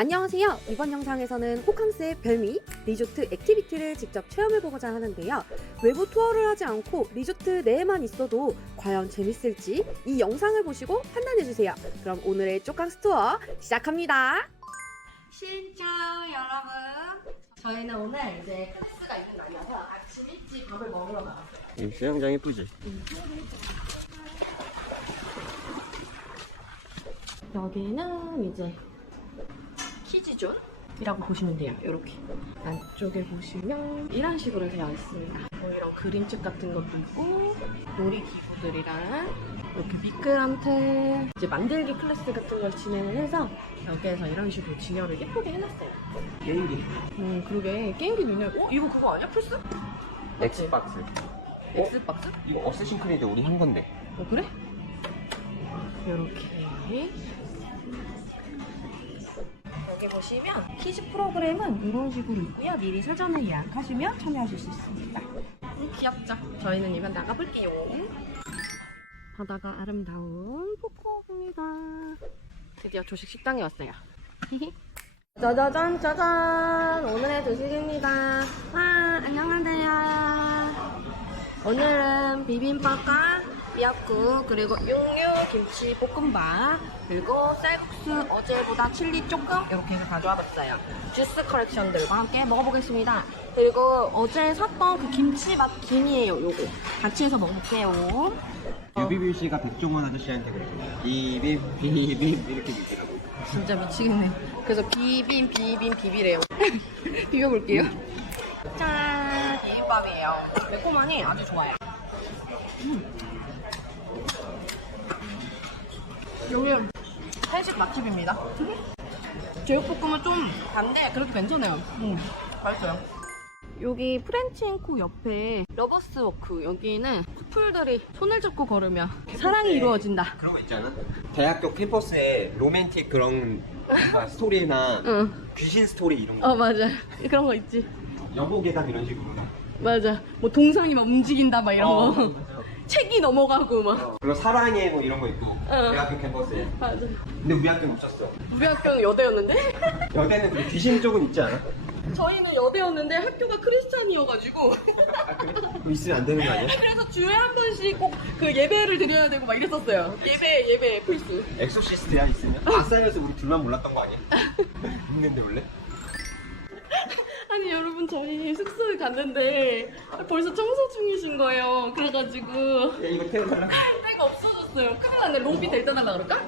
안녕하세요. 이번 영상에서는 호캉스의 별미 리조트 액티비티를 직접 체험해보고자 하는데요. 외부 투어를 하지 않고 리조트 내에만 있어도 과연 재밌을지 이 영상을 보시고 판단해주세요. 그럼 오늘의 쪼캉스 투어 시작합니다. 신청 여러분. 저희는 오늘 이제 클래스가 있는 날이어서 아침 일찍 밥을 먹으러 나왔어요. 이 수영장 예쁘지? 여기는 이제 키즈존이라고 보시면 돼요. 이렇게 안쪽에 보시면 이런 식으로 되어 있습니다. 뭐 이런 그림책 같은 것도 있고 놀이 기구들이랑 이렇게 미끄럼틀 이제 만들기 클래스 같은 걸 진행을 해서 여기에서 이런 식으로 진열을 예쁘게 해놨어요. 게임기 음 그러게 게임기도 있네. 어 이거 그거 아니야 플스? 엑스박스 엑스박스? 이거 어쌔신 크리드 우리 한 건데 어 그래? 이렇게 보시면 키즈 프로그램은 이런 식으로 있고요. 미리 사전에 예약하시면 참여하실 수 있습니다. 음, 귀엽죠? 저희는 이만 나가볼게요. 바다가 아름다운 포코입니다. 드디어 조식 식당에 왔어요. 짜자잔 짜잔 오늘의 조식입니다. 와 안녕하세요. 오늘은 비빔밥과 미역국 그리고 육류 김치 볶음밥 그리고 쌀국수 어제보다 칠리 조금 이렇게 해서 가져와 봤어요. 주스 컬렉션들과 함께 먹어보겠습니다. 그리고 어제 샀던 그 김치 맛 김이에요 요거. 같이 해서 먹어볼게요. 유비비 씨가 백종원 아저씨한테 그랬어요 비빔 비빔 이렇게 믿더라고. 진짜 미치겠네. 그래서 비빔 비빔 비비래요. 비벼볼게요. 짠! 비빔밥이에요. 매콤하니 아주 좋아요 여기 한식 맛집입니다. 제육볶음은 좀 단데 그렇게 괜찮아요. 음, 맛있어요. 여기 프렌치 앤코 옆에 러버스 워크 여기는 커플들이 손을 잡고 걸으면 사랑이 이루어진다. 그런 거 있잖아 대학교 캠퍼스에 로맨틱 그런 뭔가 스토리나 응. 귀신 스토리 이런 거 어 맞아. 그런 거 있지. 여보 계단 이런 식으로 맞아. 뭐 동상이 막 움직인다 막 이런 어, 거. 책이 넘어가고 막. 어, 그리고 사랑해 뭐 이런 거 있고 대학교 캠퍼스에 맞아. 근데 우리 학교는 없었어 우리 학교는 여대였는데? 여기는 그 귀신 쪽은 있지 않아? 저희는 여대였는데 학교가 크리스찬이어가지고 아 그래? 그럼 있으면 안 되는 거 아니야? 그래서 주에 한 번씩 꼭 그 예배를 드려야 되고 막 이랬었어요. 예배 예배 필수. 엑소시스트야 있으면? 아싸에서 우리 둘만 몰랐던 거 아니야? 있는데 원래? 아니 여러분 저희 숙소에 갔는데 벌써 청소 중이신 거예요. 그래가지고 야 이거 태워달라 때가 없어졌어요. 큰일 났네. 롱빛 데이터 달라 그럴까?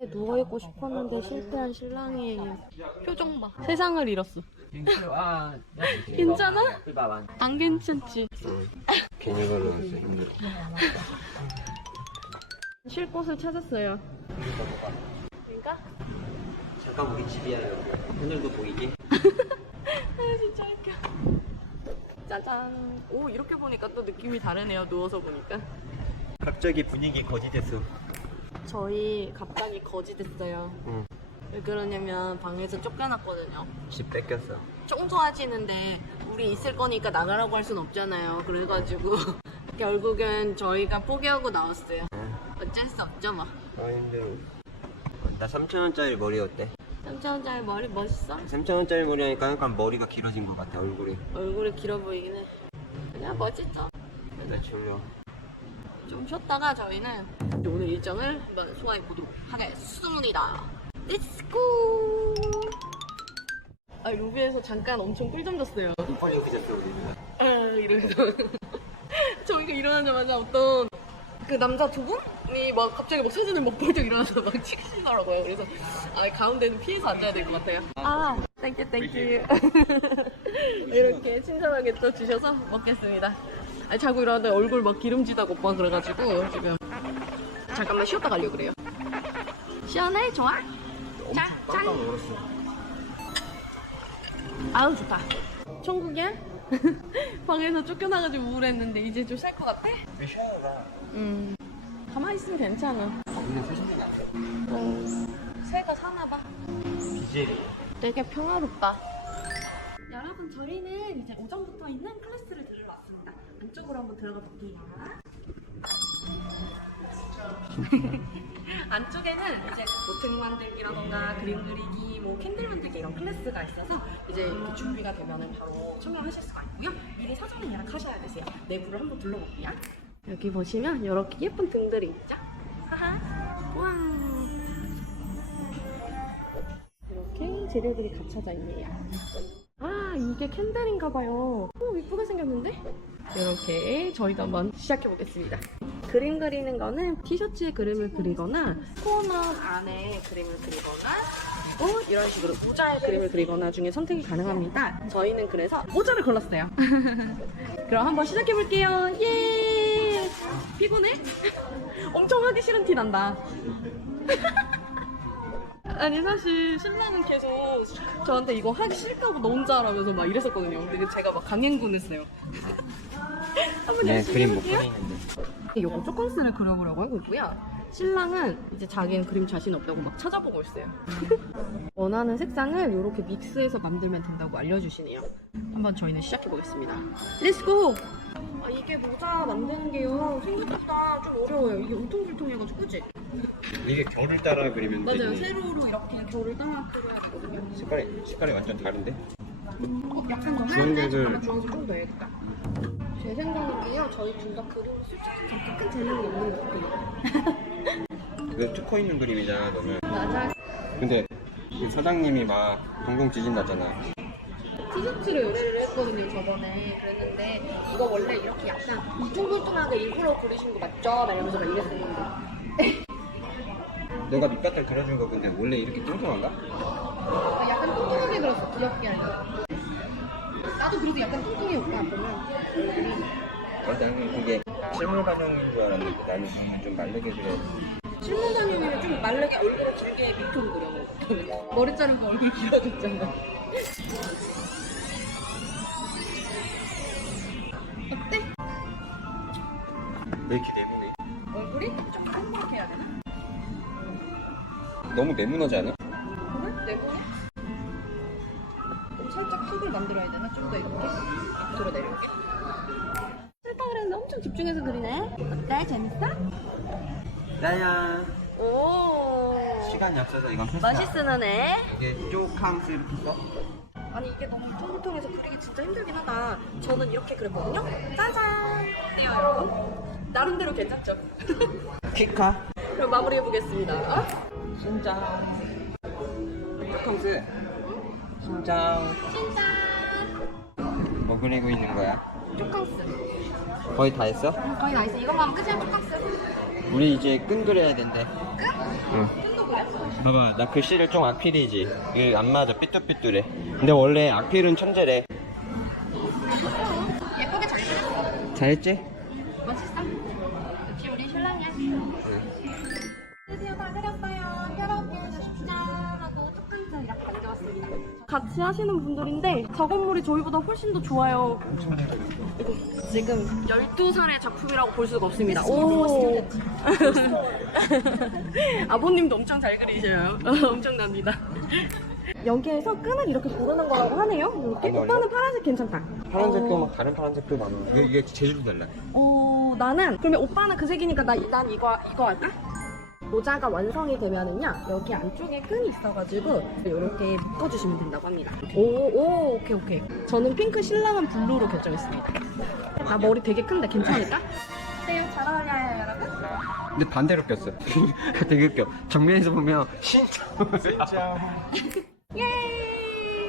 누워있고 싶었는데 실패한 신랑의 표정 봐. 세상을 잃었어. 괜찮아? 안 괜찮지? 괜히 힘들어 쉴 곳을 찾았어요. 그러니까? 잠깐 우리 집이야 여기 하늘도 보이게 아 웃겨. 짜잔. 오 이렇게 보니까 또 느낌이 다르네요. 누워서 보니까. 갑자기 분위기 거지됐어 저희 갑자기 거지 됐어요. 응. 왜 그러냐면 방에서 쫓겨났거든요. 집 뺏겼어 청소하시는데 우리 있을 거니까 나가라고 할 순 없잖아요. 그래가지고 결국엔 저희가 포기하고 나왔어요. 어쩔 수 없죠 뭐. 아 힘들어 나 3천 원짜리 머리 어때? 3천원짜리 머리 멋있어? 3천원짜리 머리 하니까 약간 머리가 길어진 것 같아 얼굴이 얼굴이 길어 보이긴 해. 그냥 멋있죠? 나 졸려 좀 쉬었다가 저희는 오늘 일정을 한번 소화해 보도록 하겠습니다. 렛츠고! 아, 루비에서 잠깐 엄청 꿀잠 잤어요. 빨리 여기 잡혀 우리 아, 이러면서. 저희가 일어나자마자 어떤 그 남자 두 분이 막 갑자기 막 사진을 막 벌쩍 일어나서 막 찍으시더라고요. 그래서 아, 가운데는 피해서 앉아야 될 것 같아요. 아, 땡큐, 땡큐. 이렇게 친절하게 또 주셔서 먹겠습니다. 아, 자고 일어났는데 얼굴 막 기름지다고 오빠 그래가지고 지금 잠깐만 쉬었다 가려 고 그래요. 시원해? 좋아? 짠! 짠! 아우 좋다. 천국이야? 방에서 쫓겨나가지고 우울했는데 이제 좀 살 것 같아? 음. 가만히 있으면 괜찮아. 우리는 세상이 나 어, 새가 사나봐. BJ 되게 평화롭다. 여러분 저희는 이제 오전부터 있는 클래스를 들으러 왔습니다. 안쪽으로 한번 들어가 볼게요. 안쪽에는 이제 노트 만들기라던가 그림 그리기, 뭐 캔들 만들기 이런 클래스가 있어서 이제 이렇게 준비가 되면 바로 참여하실 수가 있고요. 미리 사전에 예약하셔야 되세요. 내부를 한번 둘러볼게요. 여기 보시면 이렇게 예쁜 등들이 있죠? 와. 이렇게 재료들이 갖춰져 있네요. 아, 이게 캔들인가 봐요. 오, 이쁘게 생겼는데? 이렇게 저희도 한번 시작해 보겠습니다. 그림 그리는 거는 티셔츠에 그림을 그리거나 코너 안에 그림을 그리거나 또 이런 식으로 모자에 그림을 그리거나 중에 선택이 가능합니다. 저희는 그래서 모자를 골랐어요. 그럼 한번 시작해 볼게요. 예! 피곤해? 엄청 하기 싫은 티 난다. 아니 사실 신랑은 계속 저한테 이거 하기 싫다고 너 혼자 하라면서 막 이랬었거든요. 근데 제가 막 강행군 했어요. 한번 네 그림 못. 그리는데 요거 조금스를 그려보려고 하고 있고요. 신랑은 이제 자기는 그림 자신 없다고 막 찾아보고 있어요. 원하는 색상을 이렇게 믹스해서 만들면 된다고 알려주시네요. 한번 저희는 시작해 보겠습니다. 렛츠고! 아, 이게 모자 만드는 게요 생각보다 좀 어려워요. 이게 울퉁불퉁해가지고 그지? 이게 결을 따라 그리면 맞아요. 되지 세로로 이렇게 겨를 따라 그려야 되거든요. 색깔이 색깔이 완전 다른데 어, 약간 더 하얀데? 주황색 좀더 해야겠다. 제 생각인데요. 저희 둘다 그림 솔직히 그렇게 큰 재능이 없는 것 같아요. 왜 특허 있는 그림이잖아 너는 맞아. 근데 그 사장님이 막 동공 지진 났잖아 티셔츠를 의뢰를 했거든요 저번에 그랬는데 이거 원래 이렇게 약간 울퉁불퉁하게 일부러 그리신 거 맞죠? 막 이러면서 막 이랬었는데 너가 밑바닥 그려준 거 근데 원래 이렇게 뚱뚱한가? 아, 약간 뚱뚱하게 그렸어 귀엽게 나도 그래도 약간 뚱뚱해 오빠 보면 나는 그게 실물 반영인 줄 알았는데 나는 좀 마르게 그래 실물 다니면 좀 마르게 얼굴을 길게 밑으로 그려 머리 자른 거 얼굴 길어졌잖아 어때? 왜 이렇게 네모네? 얼굴이 좀 동그랗게 해야 되나? 너무 네모나지 않아? 없어서 이건 패스 맛있으는 애 이게 쪽항스 이렇게 써? 아니 이게 너무 통통해서 그리기 진짜 힘들긴 하다. 저는 이렇게 그렸거든요. 짜잔! 어때요 여러분? 나름대로 괜찮죠? 키카 그럼 마무리해 보겠습니다. 신장. 쪽항스. 신장. 찐짠 뭐 그리고 있는 거야? 쪽캉스. 거의 다 했어? 거의 다 있어. 이것만 하면 끝이야 쪽캉스. 우리 이제 끈 그려야 된대. 응 끈도 그래? 봐봐 나 글씨를 좀 악필이지 이게 안 맞아 삐뚤삐뚤해 근데 원래 악필은 천재래 예쁘게 잘 그렸어 잘했지? 멋있어? 역시 우리 신랑이야. 드디어 다 그렸어요. 펴라게 해주십시오. 하고 조금씩 이렇게 만들었습니다. 같이 하시는 분들인데 작업물이 저희보다 훨씬 더 좋아요. 지금 12살의 작품이라고 볼 수가 없습니다. 오. 아버님도 엄청 잘 그리셔요. 엄청납니다. 여기에서 끈을 이렇게 고르는 거라고 하네요. 이렇게. 오빠는 파란색 괜찮다. 파란색도 어. 막 다른 파란색도 많아 이게, 이게 재질도 달라 어, 나는 그러면 오빠는 그 색이니까 나, 난 이거 이거 할까? 모자가 완성이 되면은요 여기 안쪽에 끈이 있어가지고 이렇게 묶어주시면 된다고 합니다. 오, 오, 오케이 오케이. 저는 핑크 신랑은 블루로 결정했습니다. 나 머리 되게 큰데 괜찮을까? 어때요? 잘 어울려요 여러분? 근데 반대로 꼈어 되게 웃겨 정면에서 보면 신장 예!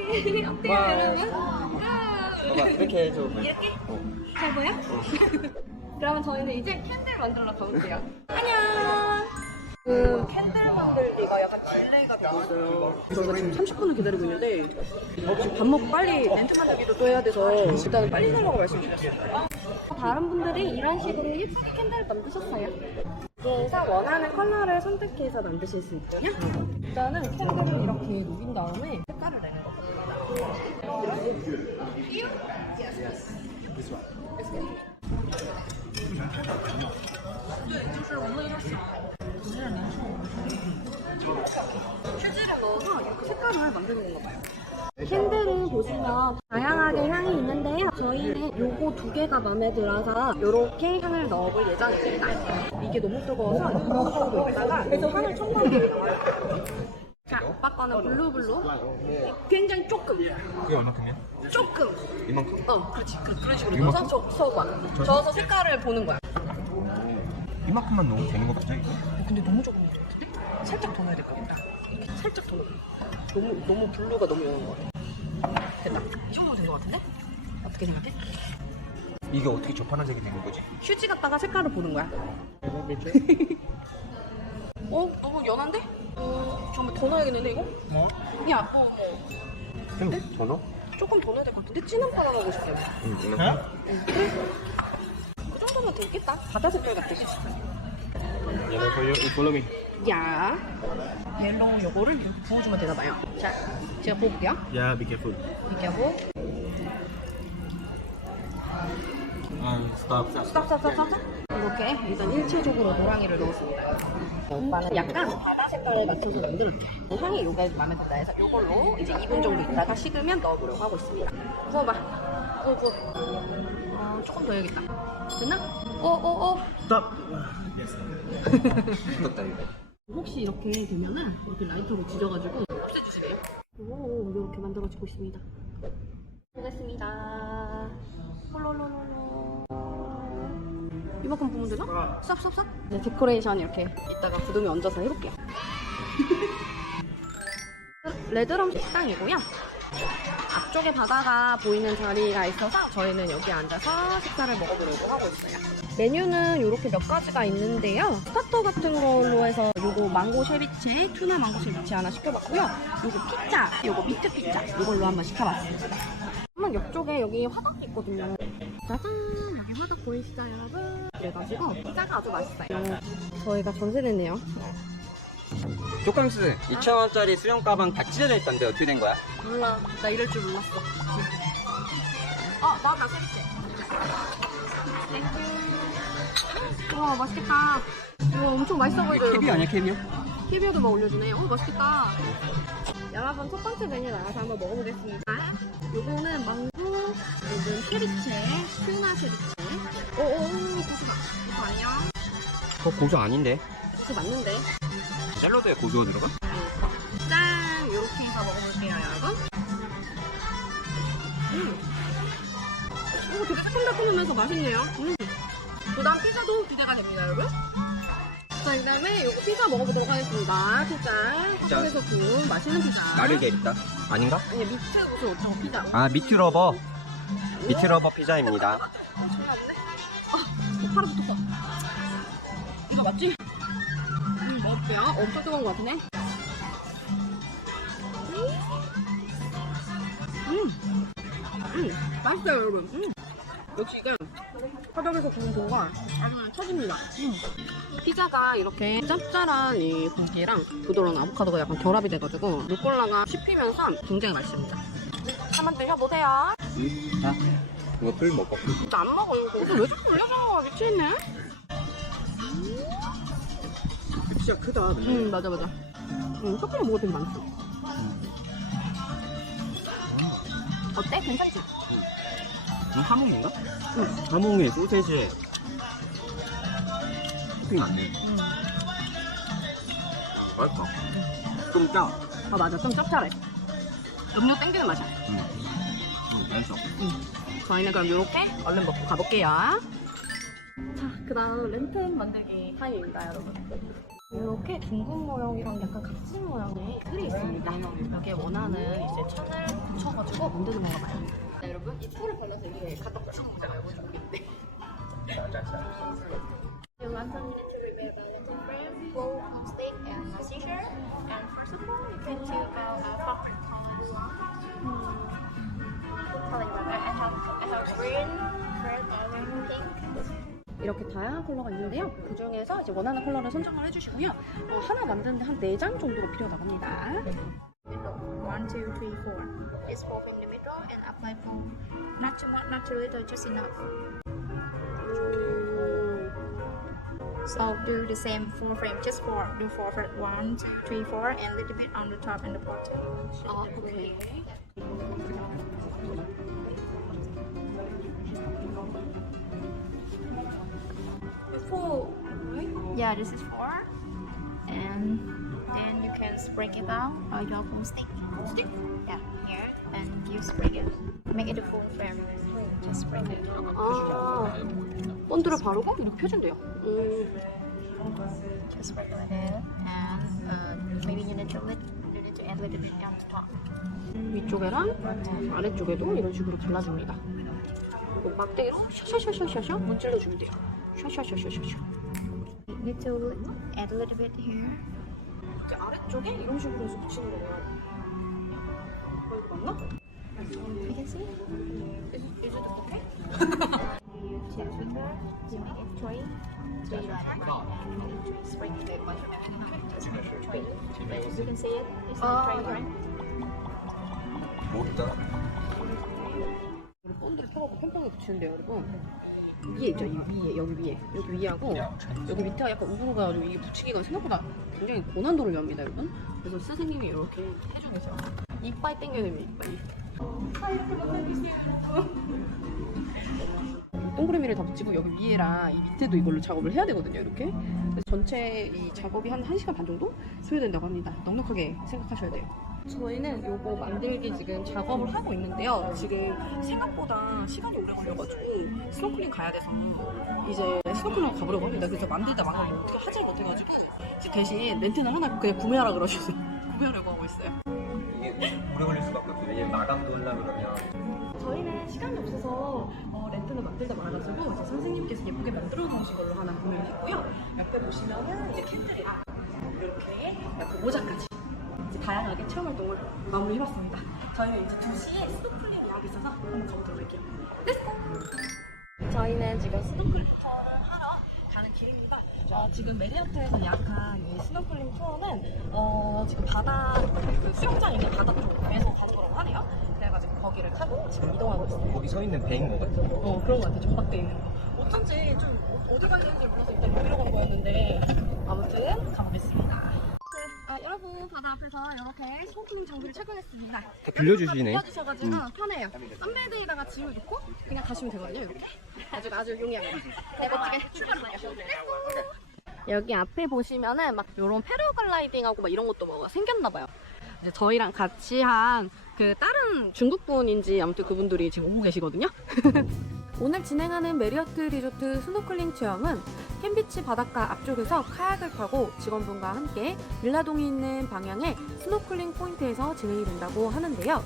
어때요 와우. 여러분? 와. 봐봐 이렇게 해줘 이렇게? 어. 잘 보여? 그러면 저희는 이제 캔들 만들러 가볼게요. 안녕. 그 캔들 만들기가 약간 딜레이가 되고 있어요. 저희가 지금 30분을 기다리고 있는데 어, 지금 밥 먹고 빨리 렌트 만들기도 또 해야 돼서 일단은 빨리 가려고 말씀드렸어요. 다른 분들이 이런 식으로 예쁘게 캔들을 만드셨어요. 여기에서 원하는 컬러를 선택해서 만드실 수 있고요. 일단은 캔들을 이렇게 녹인 다음에 색깔을 내는 거거든요. 휴지를 넣어서 이렇게 색깔을 만드는 건가 봐요. 캔들은 보시면 다양하게 향이 있는데요. 저희는 요거 두 개가 마음에 들어서 요렇게 향을 넣어볼 예정입니다. 이게 너무 뜨거워서 이거 있다가 향을 첨가하게 나와요. 자, 오빠 거는 블루블루. 굉장히 조금, 그게 얼마큼이야? 조금. 이만큼. 어, 그렇지. 그, 그런 식으로 넣어서 저, 저어봐. 저어서 색깔을 보는 거야. 이만큼만 넣으면 되는 거 맞아 이거? 근데 너무 조금 넣은 것 같은데? 살짝 더 넣어야 될 것 같다. 이렇게 살짝 더 넣어. 너무, 너무 블루가 너무 연한 것 같아. 됐다. 이 정도면 된 것 같은데? 어떻게 생각해? 이게 어떻게 저 파란색이 된 거지? 휴지 갖다가 색깔을 보는 거야. 어? 너무 연한데? 어, 정말 더 넣어야겠는데, 이거? 뭐? 야, 뭐, 뭐. 형, 더 넣어? 조금 더 넣어야 될 것 같은데? 진한 파란 하고 싶어. 응. 응, 그래? 그 정도면 되겠다. 바다 색깔 같아, 그치? 얘는 follow. 야, 옐로우 요거를 이렇게 부어주면 되나봐요. 자, 제가 부어볼게요. Yeah, be careful. 아, stop, stop. 스탑, 스탑, 스탑, 스탑. 이렇게 일단 일체적으로 노랑이를 넣었습니다. 오빠는 약간 바다 색깔에 맞춰서 만들었죠. 향이 요게 마음에 든다 해서 요걸로 이제 2분 정도 있다가 식으면 넣어보려고 하고 있습니다. 부어봐. 부어, 부어. 어, 조금 더 해야겠다. 됐나? 어, 어, 어. Stop. 됐다 이거. 혹시 이렇게 되면은 이렇게 라이터로 지져가지고 없애주시래요. 오, 이렇게 만들어지고 있습니다. 보겠습니다. 홀로로로로. 이만큼 보면 되나? 쌉, 쌉, 쌉. 네, 데코레이션 이렇게 이따가 구름이 얹어서 해볼게요. 레드럼 식당이고요. 앞쪽에 바다가 보이는 자리가 있어서 저희는 여기 앉아서 식사를 먹어보려고 하고 있어요. 메뉴는 이렇게 몇 가지가 있는데요. 스타터 같은 걸로 해서 요거 망고 쉐비체, 투나 망고 쉐비체 하나 시켜봤고요. 요거 피자, 요거 미트 피자 이걸로 한번 시켜봤습니다. 한번 옆쪽에 여기 화덕이 있거든요. 짜잔! 여기 화덕 보이시죠 여러분? 그래가지고 피자가 아주 맛있어요. 저희가 전세됐네요. 쪽강스 2,000원짜리 수영 가방 다 찢어져 있던데 어떻게 된 거야? 몰라. 나 이럴 줄 몰랐어. 어, 나다 쉐비체. 땡큐. 와, 맛있겠다. 이거 엄청 맛있어 보이죠? 캡이 아니야 캡이요? 키비오도 막 올려주네. 어, 맛있겠다. 여러분, 첫 번째 메뉴 나와서 한번 먹어보겠습니다. 요거는 망고, 요건 쉐비체, 튜나 쉐비체. 오오, 고수다. 고수 아니야? 저 고수 아닌데 고수 맞는데? 샐러드에 고수가 들어가? 짠! 요렇게 해서 먹어볼게요, 여러분. 음. 이거 되게 새콤달콤하면서 맛있네요. 음. 그 다음 피자도 기대가 됩니다, 여러분. 자, 그 다음에 요거 피자 먹어보도록 하겠습니다. 피자. 한국에서 구운 맛있는 피자. 마르게리타 아닌가? 아니, 미트 무슨 피자. 아 미트러버 미트러버 피자입니다 많네. 아, 팔을 붙었어. 이거 맞지? 음, 먹을게요. 엄청 뜨거운 것 같네. 음, 음, 맛있어요, 여러분. 음. 역시 이게 화덕에서 구운 도가 아주 터집니다. 음. 피자가 이렇게 짭짤한 이 고기랑 부드러운 아보카도가 약간 결합이 돼가지고 루꼴라가 씹히면서 굉장히 맛있습니다. 한번 드셔보세요. 자 이거 풀 먹어 진짜 안 먹어 이거 왜 자꾸 올려줘 미치겠네 피자 크다. 응 맞아 맞아. 응 초콜릿 먹어도 되게 많죠 어때? 괜찮지? 이거 하몽인가? 응. 하몽에 소세지에 토핑 많네 응. 아, 맛있다. 좀 짜. 아 맞아. 좀 짭짤해. 음료 땡기는 맛이야. 음, 맛있어. 저희는 그럼 이렇게 얼른 먹고 가볼게요. 자 그 다음 랜턴 만들기 타임입니다 여러분 이렇게 둥근 모양이랑 약간 각진 모양의 틀이 있습니다 여기에 원하는 이제 천을 붙여가지고 만드는 건가 봐요 자, 여러분 이 풀을 발라서 이게 갖다 붙여먹자고 모르겠는데 You want some minute to prepare Valentine bread, bowl of steak, and a seashell. And first of all, you can choose about a favorite color you want. Hmm. Color you want. I have, I have green, red, orange, pink. 이렇게 다양한 컬러가 있는데요. 그 중에서 이제 원하는 컬러를 선정을 해주시고요. 어, 하나 만드는데 한 4장 정도로 필요하다고 합니다. Middle. One, two, three, four. Just fold in the middle and apply foam. Not too much, not too little, just enough. So do the same four frame, just four. Do four for one, two, three, four, and a little bit on the top and the bottom. 아, 오 yeah, this is four. And then you can spread it out or your home stick. Stick? Yeah, here. And you spread it. Make it a full frame. Just spread it. 아, 본드를 바르고 이렇게 펴준대요. 음, Just spread that. And uh, maybe you need to lit, you need to add a little bit on top. 위쪽에랑 아래쪽에도 이런 식으로 발라줍니다. 그리고 막대기로 샤샤샤샤샤 문질러주면 돼요. 샤샤샤샤샤. You need to add a little bit here. 이제 아래쪽에 이런 식으로 해서 붙이는 거예요. 어, 이거 맞나? You can see. Is, is it okay? Two finger. You make it three. Three like that. Spread it. Just make sure three. As you can see it. It's Ah, not three, yeah. right? 못다. 본드를 펴갖고 팽팽하게 붙이는데요, 여러분. 이 위에 있죠, 이 위에, 여기 위에. 여기 위하고 여기 밑에가 약간 우그러가지고 이게 붙이기가 생각보다 굉장히 고난도를 엽니다, 여러분. 그래서 선생님이 이렇게 해주고 계세요. 이빨 땡겨내면 이빨. 동그라미를 다 붙이고 여기 위에랑 이 밑에도 이걸로 작업을 해야 되거든요, 이렇게. 그래서 전체 이 작업이 한 1시간 반 정도 소요된다고 합니다. 넉넉하게 생각하셔야 돼요. 저희는 요거 만들기 지금 작업을 하고 있는데요. 지금 생각보다 시간이 오래 걸려가지고 스노클링 가야 돼서 이제 스노클링 가보려고 합니다. 그래서 만들다 망하고 어떻게 하질 못해가지고 이제 대신 렌트는 하나 그냥 구매하라 그러셔서 구매하려고 하고 있어요. 이게 오래 걸릴 수밖에 없어. 왜냐면 마감도 하려고 그러면. 저희는 시간이 없어서 어, 렌트는 만들다 말아가지고 이제 선생님께서 예쁘게 만들어 놓으신 걸로 하나 구매를 했고요. 옆에 보시면은 이제 캔들이랑 이렇게 약간 모자까지 이제 다양하게 체험 활동을 마무리해봤습니다. 저희는 이제 2시에 스노클링 예약이 있어서 한번 가보도록 할게요. 렛츠고! 저희는 지금 스노클링 투어를 하러 가는 길입니다. 어, 지금 메리어트에서 예약한 이 스노클링 투어는 어, 지금 바다 그 수영장 있는 바다 쪽에서 가는 거라고 하네요. 그래가지고 거기를 타고 지금 이동하고 있어요. 거기 서 있는 배인 거 같아. 어 그런 거 같아 정박돼 있는 거. 어쩐지 좀 어- 어디 가는지 몰라서 일단 아, 바다 앞에서 이렇게 스노클링 장비를 착용했습니다. 빌려주시네. 빌려주셔가지고 편해요. 선베드에다가 짐을 놓고 그냥 가시면 되거든요. 이렇게 아주 아주 용이하게. 네, 멋지게 출발할게요. 여기 앞에 보시면은 막 이런 패러글라이딩하고 막 이런 것도 막 생겼나 봐요. 이제 저희랑 같이 한 그 다른 중국 분인지 아무튼 그분들이 지금 오고 계시거든요. 오늘 진행하는 메리어트 리조트 스노클링 체험은 캔비치 바닷가 앞쪽에서 카약을 타고 직원분과 함께 밀라동이 있는 방향의 스노클링 포인트에서 진행이 된다고 하는데요.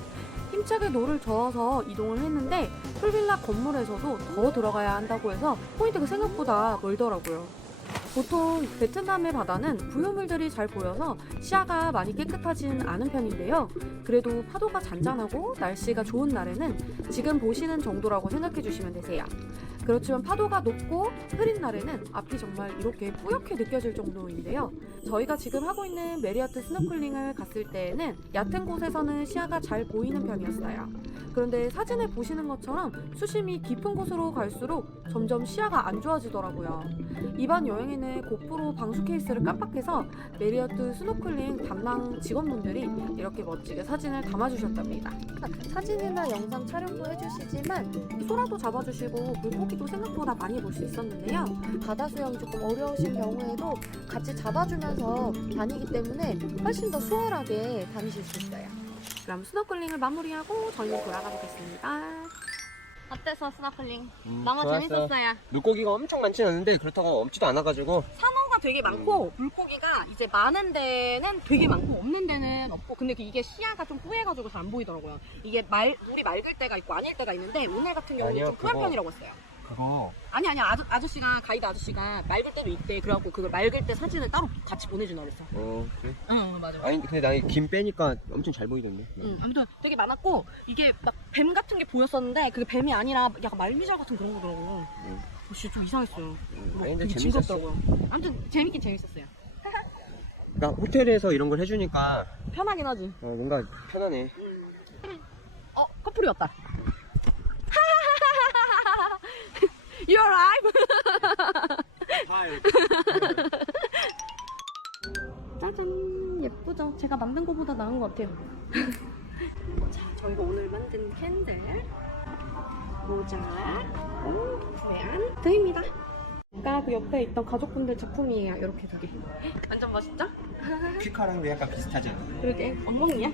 힘차게 노를 저어서 이동을 했는데 풀빌라 건물에서도 더 들어가야 한다고 해서 포인트가 생각보다 멀더라고요. 보통 베트남의 바다는 부유물들이 잘 보여서 시야가 많이 깨끗하진 않은 편인데요. 그래도 파도가 잔잔하고 날씨가 좋은 날에는 지금 보시는 정도라고 생각해 주시면 되세요. 그렇지만 파도가 높고 흐린 날에는 앞이 정말 이렇게 뿌옇게 느껴질 정도인데요. 저희가 지금 하고 있는 메리어트 스노클링을 갔을 때에는 얕은 곳에서는 시야가 잘 보이는 편이었어요. 그런데 사진을 보시는 것처럼 수심이 깊은 곳으로 갈수록 점점 시야가 안 좋아지더라고요. 이번 여행에는 고프로 방수 케이스를 깜빡해서 메리어트 스노클링 담당 직원분들이 이렇게 멋지게 사진을 담아주셨답니다. 사진이나 영상 촬영도 해주시지만 소라도 잡아주시고 물고기도 생각보다 많이 볼 수 있었는데요. 바다 수영이 조금 어려우신 경우에도 같이 잡아주면서 다니기 때문에 훨씬 더 수월하게 다니실 수 있어요. 그럼 스노클링을 마무리하고 저희는 돌아가 보겠습니다. 어땠어 스노클링? 음, 너무 좋았어. 재밌었어요. 물고기가 엄청 많진 않은데 그렇다고 없지도 않아가지고 산호가 되게 많고 물고기가 이제 많은 데는 되게 많고 없는 데는 없고 근데 그 이게 시야가 좀 뿌해가지고 잘 안 보이더라고요. 이게 말 물이 맑을 때가 있고 아닐 때가 있는데 오늘 같은 경우는 아니요, 좀 뿌한 그거- 편이라고 했어요. 그거 아니 아니 아저, 아저씨가 가이드 아저씨가 맑을 때도 있대. 그래갖고 그걸 맑을 때 사진을 따로 같이 보내주나 그랬어. 어 그래? 응 맞아. 아니 근데 나김 빼니까 엄청 잘 보이던데. 응, 아무튼 되게 많았고 이게 막 뱀 같은 게 보였었는데 그게 뱀이 아니라 약간 말미잘 같은 그런 거더라고. 응. 어, 진짜 좀 이상했어요. 음, 뭐 아니 근데. 징그럽더라고요. 아무튼 재밌긴 재밌었어요. 그러니까 호텔에서 이런 걸 해주니까 편하긴 하지. 어, 뭔가 편하네. 어, 커플이 왔다. You alive? 짜잔, 예쁘죠? 제가 만든 것보다 나은 것 같아요. 자, 저희가 오늘 만든 캔들, 모자, 오, 구매한 드입니다. 아까 그 옆에 있던 가족분들 작품이에요. 이렇게 두 개. 완전 멋있죠? 퀴카랑도 약간 비슷하잖아. 그러게 엉망이야?